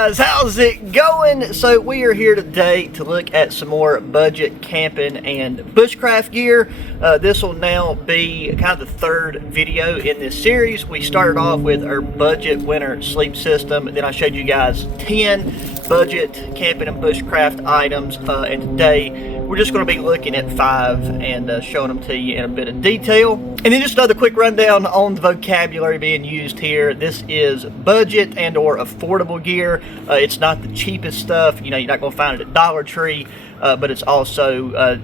guys, how's it going? So we are here today to look at some more budget camping and bushcraft gear. This will now be kind of the third video in this series. We started off with our budget winter sleep system, and then I showed you guys 10 budget camping and bushcraft items, and today we're just going to be looking at 5 and showing them to you in a bit of detail. And then just another quick rundown on the vocabulary being used here. This is budget and or affordable gear. It's not the cheapest stuff. You know, you're not going to find it at Dollar Tree, but it's also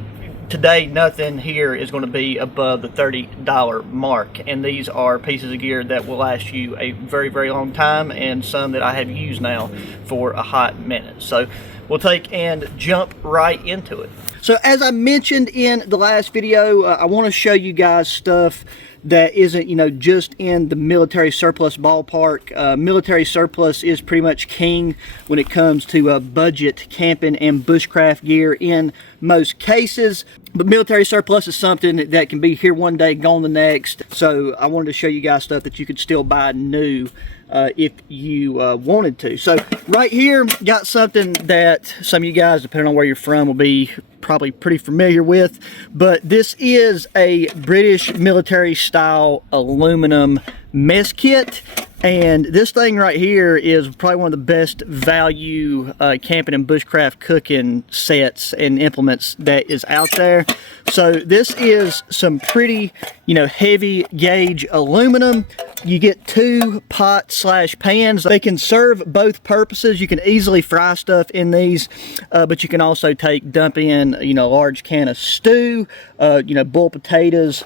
today nothing here is going to be above the $30 mark, and these are pieces of gear that will last you a very, very long time, and some that I have used now for a hot minute. So we'll take and jump right into it. So as I mentioned in the last video, I want to show you guys stuff that isn't, you know, just in the military surplus ballpark. Military surplus is pretty much king when it comes to budget camping and bushcraft gear in most cases. But military surplus is something that can be here one day, gone the next. So I wanted to show you guys stuff that you could still buy new if you wanted to. So right here, got something that some of you guys, depending on where you're from, will be probably pretty familiar with, but this is a British military style aluminum mess kit. And this thing right here is probably one of the best value camping and bushcraft cooking sets and implements that is out there. So this is some pretty, you know, heavy gauge aluminum. You get 2 pot/pans. They can serve both purposes. You can easily fry stuff in these, but you can also dump in, you know, a large can of stew, you know, boiled potatoes,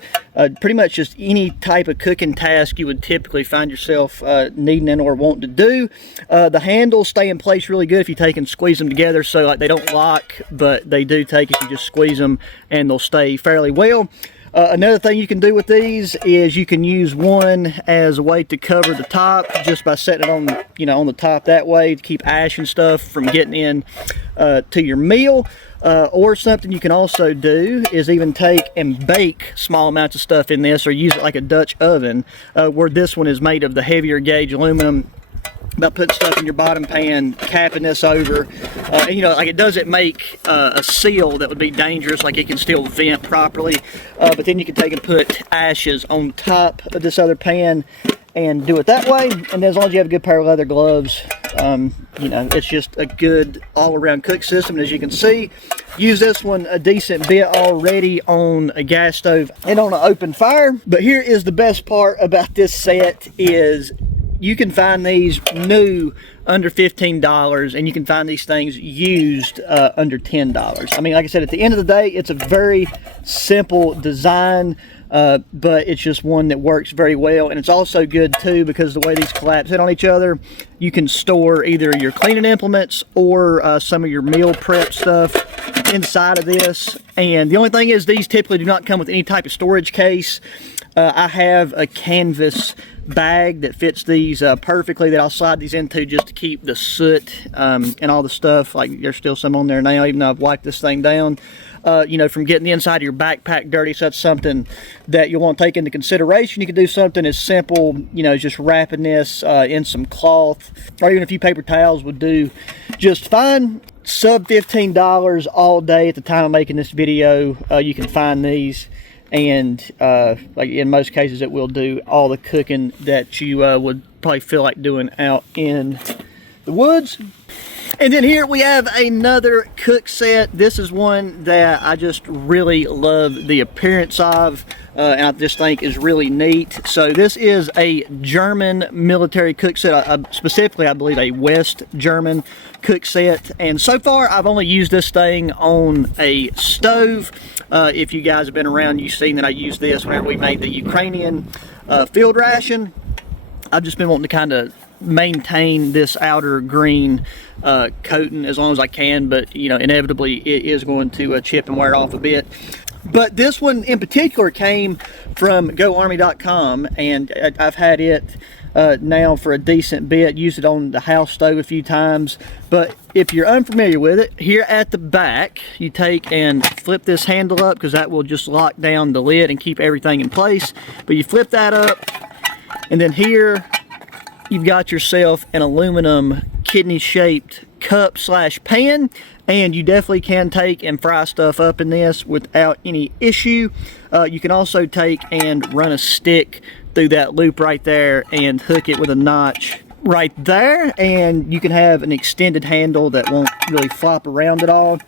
pretty much just any type of cooking task you would typically find yourself needing or wanting to do. The handles stay in place really good if you take and squeeze them together, so like they don't lock, but they do take if you just squeeze them, and they'll stay fairly well. Another thing you can do with these is you can use one as a way to cover the top, just by setting it on, you know, on the top that way to keep ash and stuff from getting in to your meal. Or something you can also do is even take and bake small amounts of stuff in this, or use it like a Dutch oven, where this one is made of the heavier gauge aluminum. About putting stuff in your bottom pan, capping this over, and you know, like it doesn't make a seal that would be dangerous, like it can still vent properly, but then you can take and put ashes on top of this other pan and do it that way. And then as long as you have a good pair of leather gloves, you know, it's just a good all-around cook system. And as you can see, use this one a decent bit already on a gas stove and on an open fire. But here is the best part about this set is you can find these new under $15, and you can find these things used under $10. I mean, like I said, at the end of the day, it's a very simple design, but it's just one that works very well. And it's also good too, because the way these collapse in on each other, you can store either your cleaning implements or some of your meal prep stuff inside of this. And the only thing is, these typically do not come with any type of storage case. I have a canvas bag that fits these perfectly, that I'll slide these into just to keep the soot and all the stuff, like there's still some on there now, even though I've wiped this thing down, you know, from getting the inside of your backpack dirty. So that's something that you'll want to take into consideration. You can do something as simple, you know, as just wrapping this in some cloth, or even a few paper towels would do just fine. Sub $15 all day at the time of making this video. You can find these, and like in most cases it will do all the cooking that you would probably feel like doing out in the woods. And then here we have another cook set. This is one that I just really love the appearance of, and I just think is really neat. So this is a German military cook set, specifically I believe a West German cook set. And so far I've only used this thing on a stove. If you guys have been around, you've seen that I used this whenever we made the Ukrainian field ration. I've just been wanting to kind of maintain this outer green coating as long as I can, but you know, inevitably it is going to chip and wear off a bit. But this one in particular came from GoArmy.com, and I've had it now for a decent bit. Used it on the house stove a few times. But if you're unfamiliar with it, here at the back you take and flip this handle up, because that will just lock down the lid and keep everything in place. But you flip that up, and then here you've got yourself an aluminum kidney-shaped cup slash pan, and you definitely can take and fry stuff up in this without any issue. You can also take and run a stick through that loop right there and hook it with a notch right there, and you can have an extended handle that won't really flop around at all.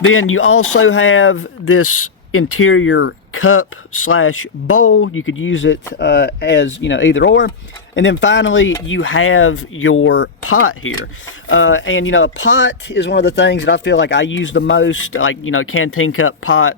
Then you also have this interior cup slash bowl. You could use it as, you know, either or. And then finally you have your pot here, and you know, a pot is one of the things that I feel like I use the most, like, you know, canteen cup pot,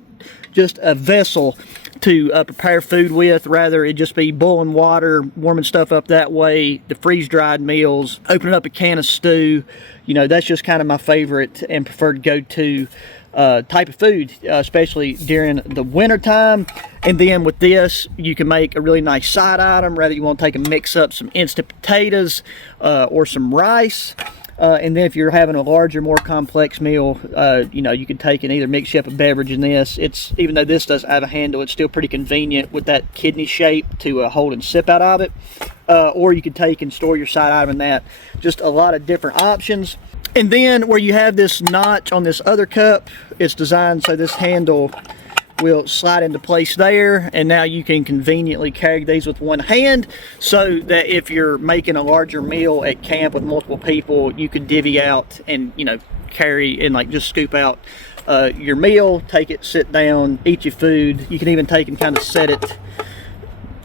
just a vessel to prepare food with, rather it just be boiling water, warming stuff up that way, the freeze-dried meals, opening up a can of stew. You know, that's just kind of my favorite and preferred go-to type of food, especially during the winter time. And then with this, you can make a really nice side item, whether you want to take and mix up some instant potatoes or some rice. And then if you're having a larger, more complex meal, you know, you can take and either mix you up a beverage in this. It's, even though this doesn't have a handle, it's still pretty convenient with that kidney shape to hold and sip out of it. Or you can take and store your side item in that. Just a lot of different options. And then where you have this notch on this other cup, it's designed so this handle will slide into place there, and now you can conveniently carry these with one hand, so that if you're making a larger meal at camp with multiple people, you can divvy out and, you know, carry and like just scoop out your meal, take it, sit down, eat your food. You can even take and kind of set it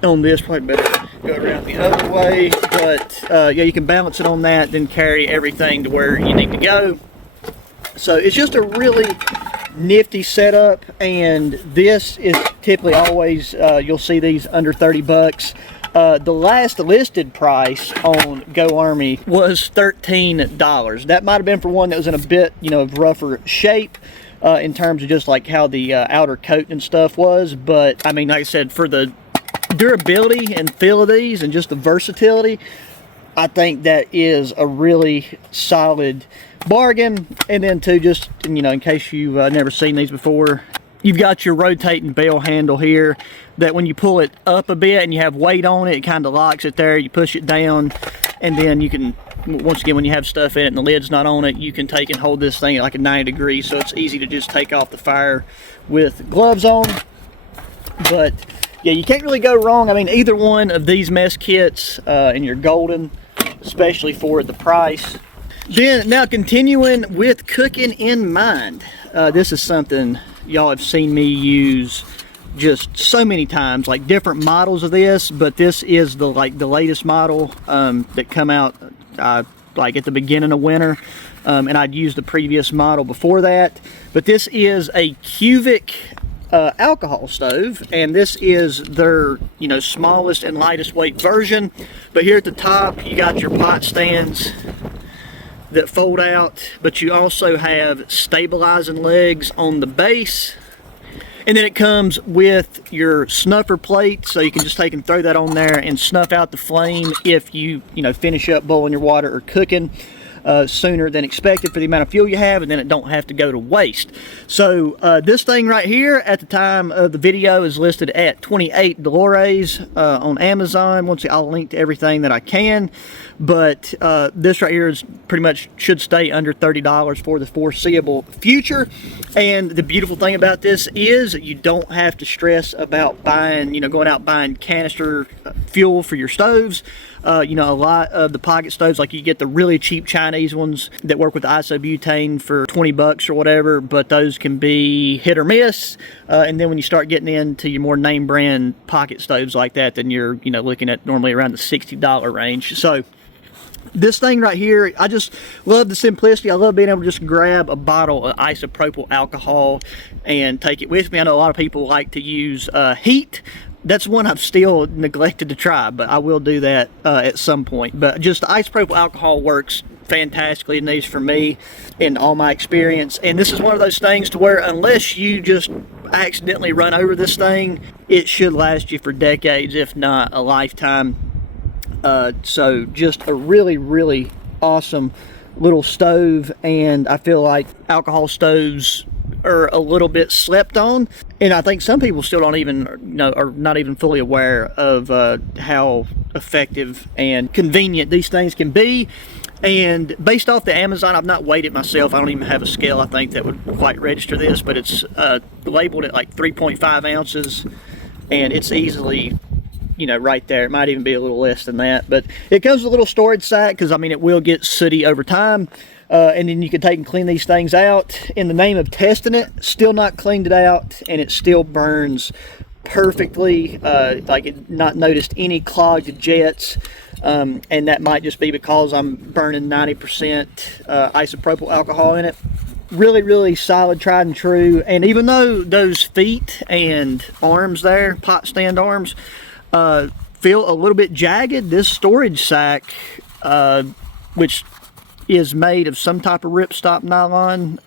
on this, probably better go around the other way, but yeah, you can balance it on that, then carry everything to where you need to go. So it's just a really nifty setup, and this is typically always, you'll see these under 30 bucks. The last listed price on GoArmy was $13. That might have been for one that was in a bit, you know, of rougher shape in terms of just like how the outer coat and stuff was. But I mean, like I said, for the durability and feel of these and just the versatility, I think that is a really solid bargain. And then too, just, you know, in case you've never seen these before, you've got your rotating bell handle here that when you pull it up a bit and you have weight on it, it kind of locks it there. You push it down, and then you can, once again, when you have stuff in it and the lid's not on it, you can take and hold this thing at like a 90 degrees, so it's easy to just take off the fire with gloves on. But yeah, you can't really go wrong. I mean, either one of these mess kits, and you're golden, especially for the price. Then, now continuing with cooking in mind, this is something y'all have seen me use just so many times, like different models of this, but this is the latest model that come out like at the beginning of winter, and I'd used the previous model before that. But this is a cubic alcohol stove, and this is their, you know, smallest and lightest weight version. But here at the top, you got your pot stands that fold out, but you also have stabilizing legs on the base, and then it comes with your snuffer plate, so you can just take and throw that on there and snuff out the flame if you know, finish up boiling your water or cooking sooner than expected for the amount of fuel you have, and then it don't have to go to waste. So this thing right here at the time of the video is listed at $28 on Amazon. Once I'll link to everything that I can, but this right here is pretty much should stay under $30 for the foreseeable future. And the beautiful thing about this is you don't have to stress about buying, you know, going out buying canister fuel for your stoves. You know, a lot of the pocket stoves, like you get the really cheap Chinese ones that work with isobutane for 20 bucks or whatever, but those can be hit or miss. And then when you start getting into your more name brand pocket stoves like that, then you're, you know, looking at normally around the $60 range. So this thing right here, I just love the simplicity. I love being able to just grab a bottle of isopropyl alcohol and take it with me. I know a lot of people like to use heat. That's one I've still neglected to try, but I will do that at some point. But just the isopropyl alcohol works fantastically in these for me in all my experience. And this is one of those things to where unless you just accidentally run over this thing, it should last you for decades, if not a lifetime. So just a really, really awesome little stove. And I feel like alcohol stoves are a little bit slept on, and I think some people still don't even know, are not even fully aware of how effective and convenient these things can be. And based off the Amazon, I've not weighed it myself. I don't even have a scale, I think, that would quite register this, but it's labeled at like 3.5 ounces, and it's easily, you know, right there. It might even be a little less than that, but it comes with a little storage sack, because I mean, it will get sooty over time. And then you can take and clean these things out. In the name of testing it, still not cleaned it out, and it still burns perfectly. Like, it not noticed any clogged jets. And that might just be because I'm burning 90% isopropyl alcohol in it. Really solid, tried and true. And even though those feet and arms there, pot stand arms, feel a little bit jagged, this storage sack, which is made of some type of ripstop nylon,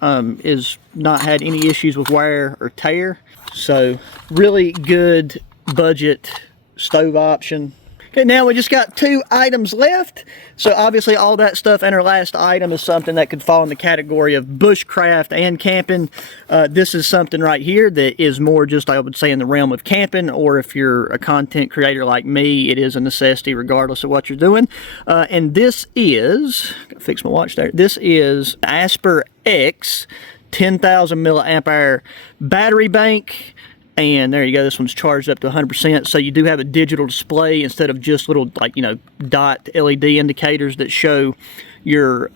is not had any issues with wear or tear. So really good budget stove option. Okay, now we just got 2 items left. So obviously all that stuff in our last item is something that could fall in the category of bushcraft and camping. This is something right here that is more just, I would say, in the realm of camping, or if you're a content creator like me, it is a necessity regardless of what you're doing. And this is, gotta fix my watch there, this is Asper X 10,000 milliamp hour battery bank. And there you go, this one's charged up to 100%, so you do have a digital display instead of just little, like, you know, dot LED indicators that show your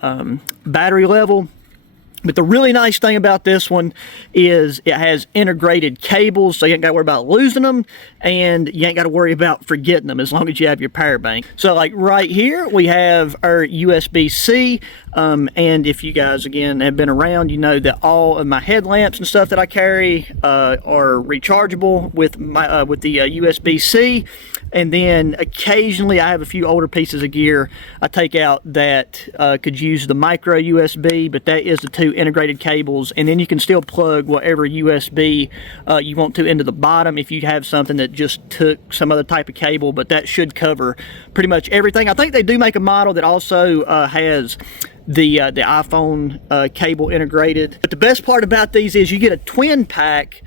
battery level. But the really nice thing about this one is it has integrated cables, so you ain't got to worry about losing them, and you ain't got to worry about forgetting them as long as you have your power bank. So like right here, we have our USB-C, and if you guys, again, have been around, you know that all of my headlamps and stuff that I carry are rechargeable with my with the USB-C. And then occasionally I have a few older pieces of gear I take out that could use the micro USB, but that is the 2 integrated cables. And then you can still plug whatever USB you want to into the bottom if you have something that just took some other type of cable, but that should cover pretty much everything. I think they do make a model that also has the iPhone cable integrated. But the best part about these is you get a twin pack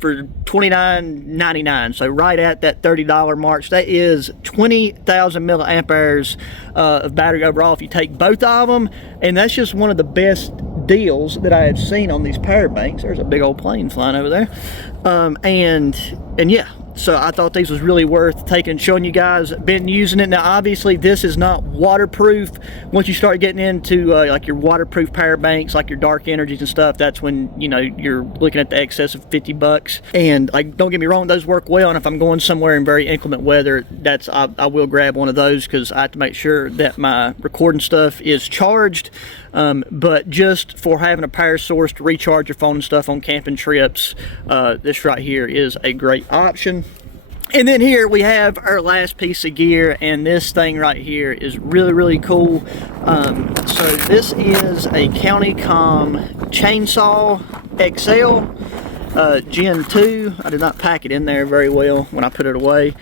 for $29.99, so right at that $30 mark. So that is 20,000 milliamp hours of battery overall if you take both of them, and that's just one of the best deals that I have seen on these power banks. There's a big old plane flying over there, and yeah, so I thought these was really worth taking and showing you guys. Been using it. Now obviously this is not waterproof. Once you start getting into like your waterproof power banks, like your dark energies and stuff, that's when, you know, you're looking at the excess of 50 bucks. And like, don't get me wrong, those work well, and if I'm going somewhere in very inclement weather, that's I will grab one of those, because I have to make sure that my recording stuff is charged. But just for having a power source to recharge your phone and stuff on camping trips, this right here is a great option. And then here we have our last piece of gear, and this thing right here is really cool. So this is a CountyComm chainsaw XL Gen 2. I did not pack it in there very well when I put it away,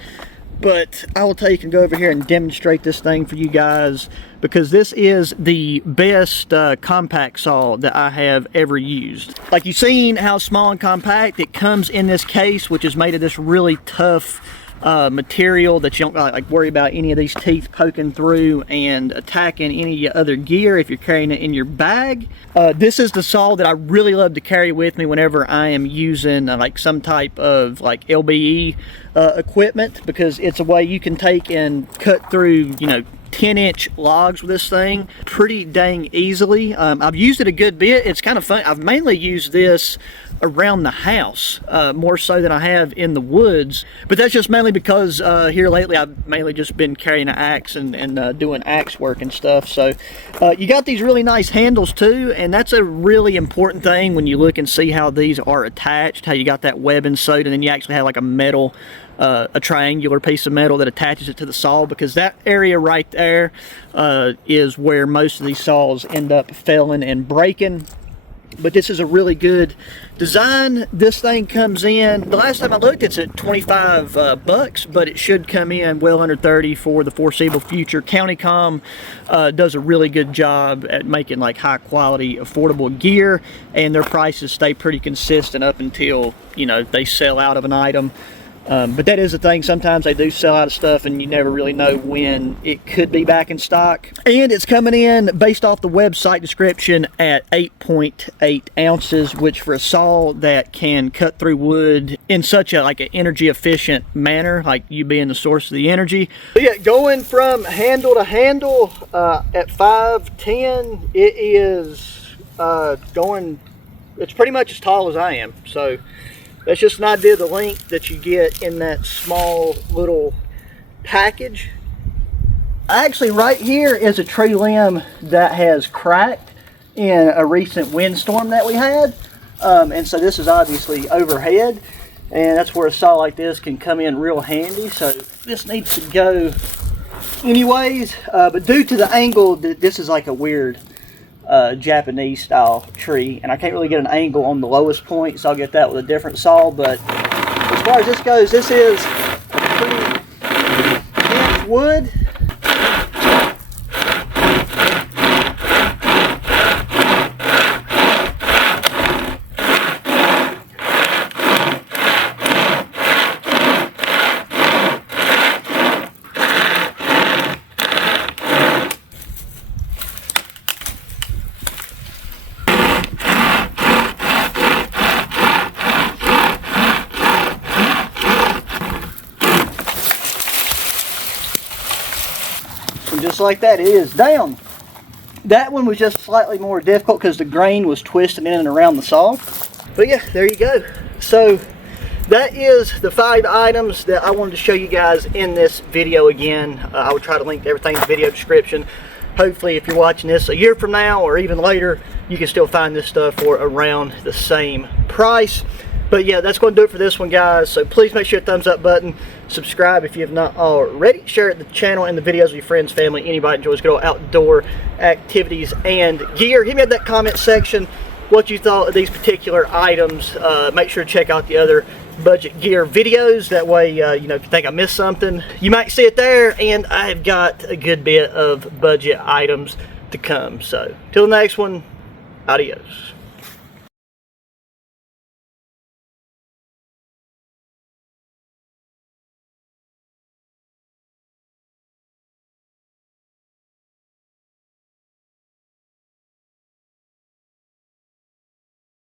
but I will take and go over here and demonstrate this thing for you guys, because this is the best compact saw that I have ever used. Like, you've seen how small and compact it comes in this case, which is made of this really tough material that you don't like worry about any of these teeth poking through and attacking any of your other gear if you're carrying it in your bag. This is the saw that I really love to carry with me whenever I am using like some type of like LBE equipment, because it's a way you can take and cut through, you know, 10-inch logs with this thing pretty dang easily. I've used it a good bit. It's kind of fun. I've mainly used this around the house more so than I have in the woods, but that's just mainly because here lately I've mainly just been carrying an axe and doing axe work and stuff. So you got these really nice handles too, and that's a really important thing when you look and see how these are attached, how you got that webbing sewed, and then you actually have like a metal a triangular piece of metal that attaches it to the saw, because that area right there is where most of these saws end up failing and breaking. But this is a really good design. This thing comes in, the last time I looked, it's at 25 bucks, but it should come in well under 30 for the foreseeable future. CountyComm does a really good job at making like high quality, affordable gear, and their prices stay pretty consistent up until, you know, they sell out of an item. But that is the thing, sometimes they do sell out of stuff and you never really know when it could be back in stock. And it's coming in, based off the website description, at 8.8 ounces, which for a saw that can cut through wood in such a an energy efficient manner, like you being the source of the energy. But yeah, going from handle to handle at 5'10", it is it's pretty much as tall as I am. So that's just an idea of the length that you get in that small little package. Actually, right here is a tree limb that has cracked in a recent windstorm that we had. And so this is obviously overhead, and that's where a saw like this can come in real handy. So this needs to go anyways, but due to the angle, this is like a weird Japanese style tree, and I can't really get an angle on the lowest point, so I'll get that with a different saw. But as far as this goes, this is a pretty dense wood. Just like that, it is down. That one was just slightly more difficult because the grain was twisting in and around the saw. But yeah, there you go. So that is the 5 items that I wanted to show you guys in this video. Again, I would try to link everything in the video description. Hopefully, if you're watching this a year from now or even later, you can still find this stuff for around the same price. But yeah, that's going to do it for this one, guys. So please make sure to thumbs up button, subscribe if you have not already, share the channel and the videos with your friends, family, anybody enjoys good old outdoor activities and gear. Hit me in that comment section what you thought of these particular items. Make sure to check out the other budget gear videos. That way, you know, if you think I missed something, you might see it there. And I've got a good bit of budget items to come. So till the next one, adios.